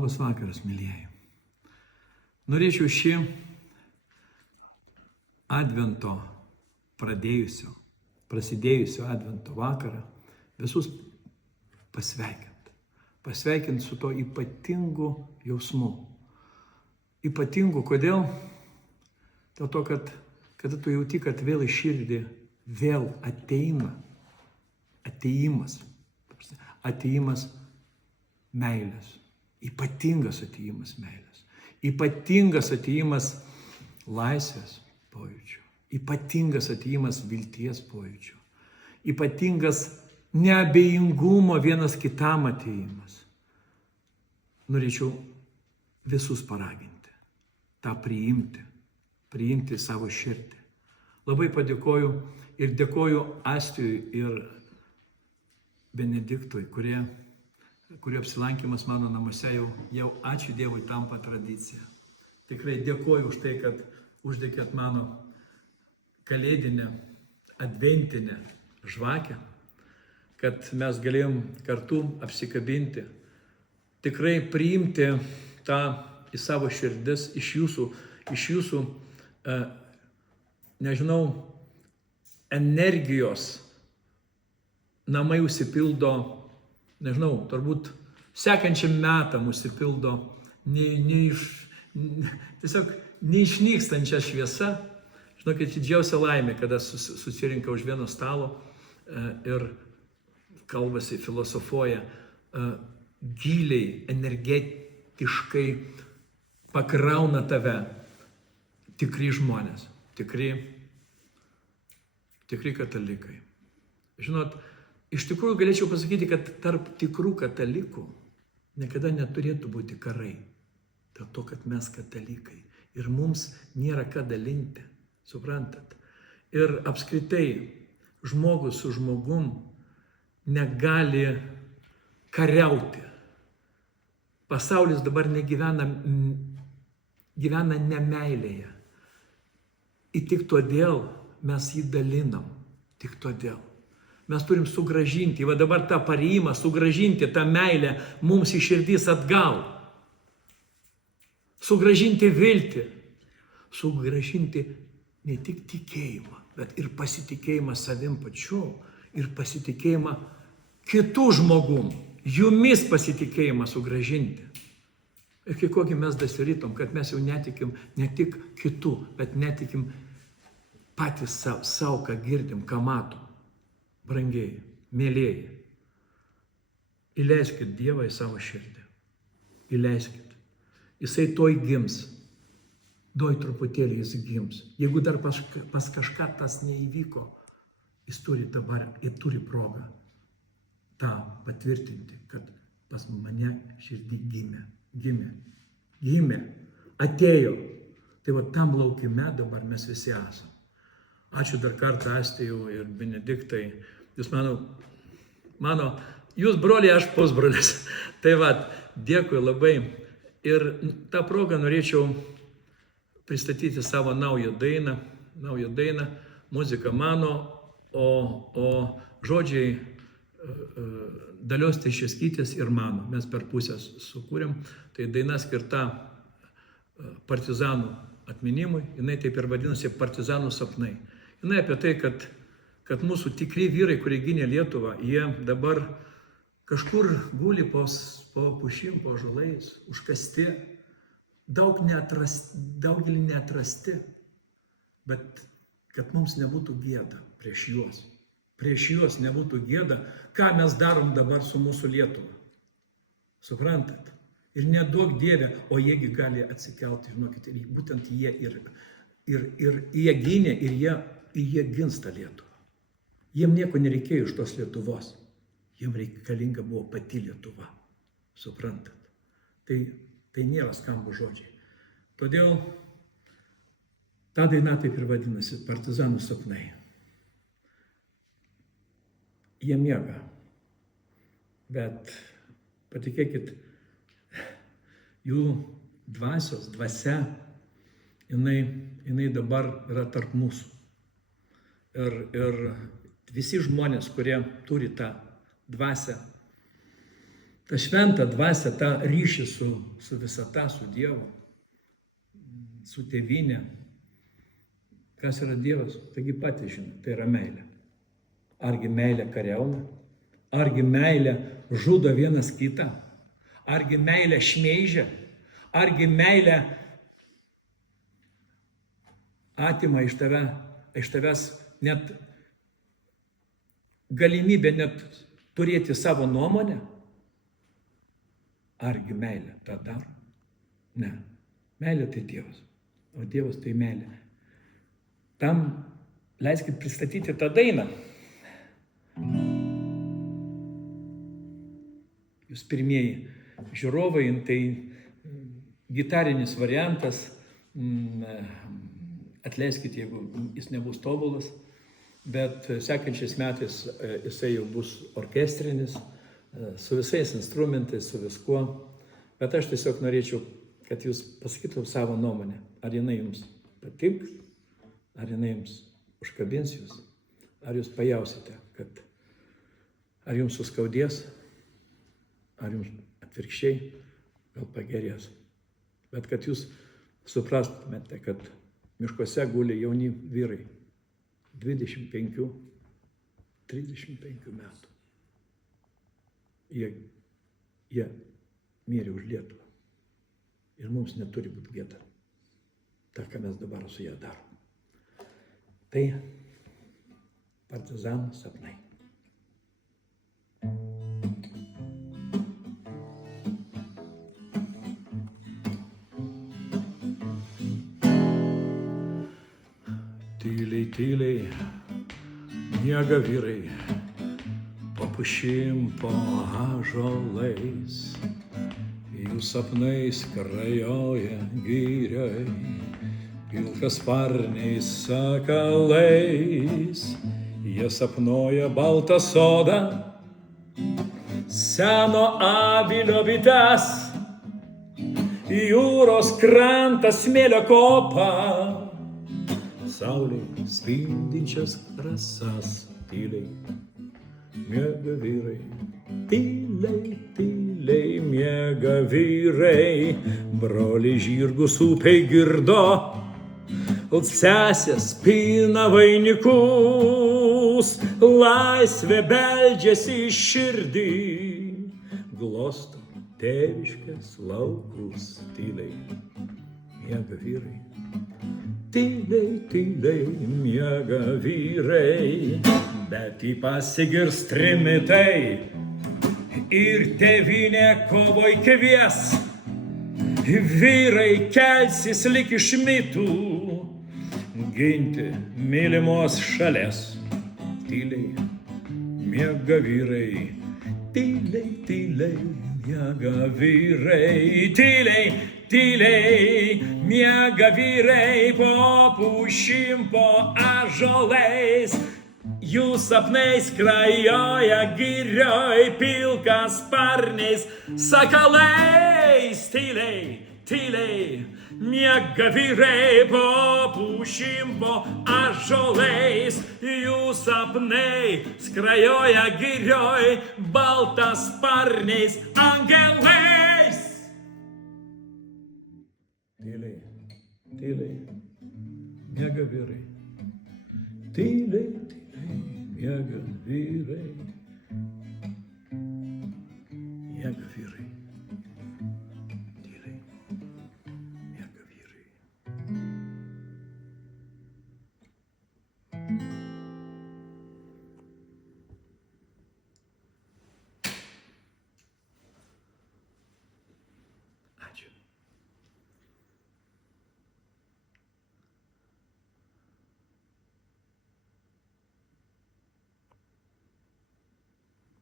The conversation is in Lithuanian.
Labas vakaras, mylieji. Norėčiau šį Advento prasidėjusio Advento vakarą visus pasveikinti. Pasveikinti su to ypatingu jausmu. Ypatingu, kodėl? Dėl to, kad kada tu jauti, kad vėl į širdį vėl atėjimas meilės. Ypatingas atėjimas meilės. Ypatingas atėjimas laisvės pojūčių. Ypatingas atėjimas vilties pojūčių. Ypatingas neabejingumo vienas kitam atėjimas. Norėčiau visus paraginti, tą priimti savo širdį. Labai padėkoju ir dėkoju Astijui ir Benediktui, kurio apsilankimas mano namuose jau ačiū Dievui tampa tradicija. Tikrai dėkoju už tai, kad uždegėt mano kalėdinę, adventinę žvakę, kad mes galėjom kartu apsikabinti, tikrai priimti tą į savo širdis iš jūsų, nežinau, energijos namai užsipildo, nežinau, turbūt sekančiam metam užsipildo tiesiog neišnykstančia šviesa. Žinokit, didžiausia laimė, kada susirinka už vieno stalo ir kalbasi, filosofuoja, giliai, energetiškai pakrauna tave tikri žmonės, tikri katalikai. Žinot, iš tikrųjų galėčiau pasakyti, kad tarp tikrų katalikų niekada neturėtų būti karai. Dėl to, kad mes katalikai ir mums nėra ką dalinti, suprantat? Ir apskritai žmogus su žmogum negali kariauti. Pasaulis dabar gyvena nemeilėje. Ir tik todėl mes jį dalinam. Tik todėl. Mes turim sugrąžinti, va dabar tą parėjimą, sugrąžinti tą meilę mums į širdis atgal. Sugrąžinti viltį. Sugrąžinti ne tik tikėjimą, bet ir pasitikėjimą savim pačiu, ir pasitikėjimą kitų žmogum, jumis pasitikėjimą sugrąžinti. Ir kai kokį mes dasirytom, kad mes jau netikim ne tik kitų, bet netikim patys savo, ką girdim, ką matom. Brangieji, mėlieji, įleiskit Dievą į savo širdį. Įleiskit. Jisai toj gims. Duoj truputėlį jis gims. Jeigu dar pas kažką tas neįvyko, jis turi progą tą patvirtinti, kad pas mane širdį gimė, atėjo. Tai va tam laukime dabar mes visi esame. Ačiū dar kartą Astijų ir Benediktai. Jūs jūs broliai, aš pusbrolis. Tai va, dėkui labai. Ir tą progą norėčiau pristatyti savo naują dainą, muzika mano, o žodžiai Dalios Teišeskytės ir mano. Mes per pusę sukūrėm. Tai daina skirta partizanų atminimui. Jinai taip ir vadinasi Partizanų sapnai. Jinai apie tai, kad mūsų tikri vyrai, kurie gynė Lietuvą, jie dabar kažkur guli po pušim, po ąžuolais, užkasti, daugelį neatrasti, bet kad mums nebūtų gėda prieš juos. Prieš juos nebūtų gėda, ką mes darom dabar su mūsų Lietuva. Suprantat? Ir neduok Dieve, o jiegi gali atsikelti, žinokit, ir būtent jie jie gynė ir jie gins tą Lietuvą. Jiem nieko nereikėjo iš tos Lietuvos. Jiem reikalinga buvo pati Lietuva. Suprantat? Tai nėra skambų žodžiai. Todėl ta daina taip ir vadinasi Partizanų sapnai. Jie miega. Bet patikėkit, jų dvasia, jinai dabar yra tarp mūsų. Ir visi žmonės, kurie turi tą dvasią, tą šventą dvasią, tą ryšį su visata, su Dievu, su tėvynė. Kas yra Dievas? Taigi patys žino, tai yra meilė. Argi meilė kariauna? Argi meilė žudo vienas kitą? Argi meilė šmeižia? Argi meilė atima iš tavęs net galimybę net turėti savo nuomonę? Argi meilė tą daro? Ne. Meilė tai Dievas, o Dievas tai meilė. Tam leiskit pristatyti tą dainą. Jūs pirmieji žiūrovai, tai gitarinis variantas, atleiskit, jeigu jis nebus tobulas, bet sekančiais metais jisai jau bus orkestrinis, su visais instrumentais, su viskuo. Bet aš tiesiog norėčiau, kad jūs pasakytum savo nuomonę, ar jinai jums patiks, ar jinai jums užkabins jūs, ar jūs pajausite, kad ar jums suskaudės, ar jums atvirkščiai gal pagerės. Bet kad jūs suprastumėte, kad miškuose guli jauni vyrai 25-35 metų. Jie mirė už Lietuvą. Ir mums neturi būti gėda. Ta, ką mes dabar su ją darom. Tai partizanų sapnai. Tyliai, tyliai miega vyrai, po pušim, po ąžuolais. Jų sapnais skrajoja girioj, pilkasparniais sakalais. Jie sapnuoja baltą sodą, seno avilio bites, jūros krantą, smėlio kopą, saulėj spindinčias rasas. Tyliai miega vyrai, tyliai, tyliai miega vyrai, broliai žirgus upei girdo, sesės pina vainikus, laisvė beldžiasi į širdį, glosto tėviškės laukus. Tyliai miega vyrai, tyliai, tyliai miega vyrai, bet į pasigirs trimitai ir tėvynė kovoj kvies. Vyrai kelsis lyg iš mitų, ginti mylimos šalies. Tyliai miega vyrai, tyliai, tyliai miega vyrai, tyliai, tyliai miega vyrai, po pušim, po ąžuolais. Jų sapnais skrajoja girioj, pilkasparniais sakalais. Tyliai, tyliai miega vyrai, po pušim, po ąžuolais. Jų sapnai skrajoja girioj, baltasparniais angelais. Tyliai, tyliai miega vyrai, tyliai, tyliai miega vyrai, miega vyrai.